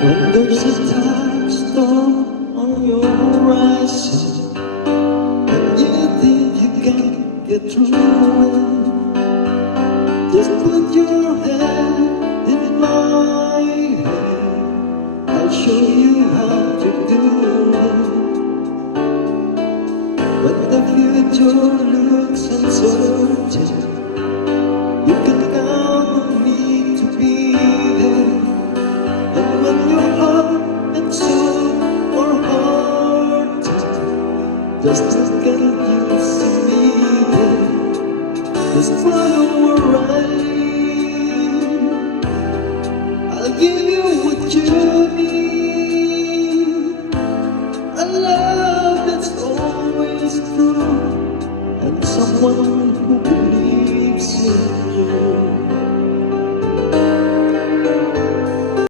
When there's a dark storm on your horizon, and you think you can get through it, just put your hand in my hand. I'll show you how to do it. When the future looks uncertain, you can count on me to be there. And when your heart and soul are hearted, just look and you'll see me there. Just follow right. I'll give you what you need.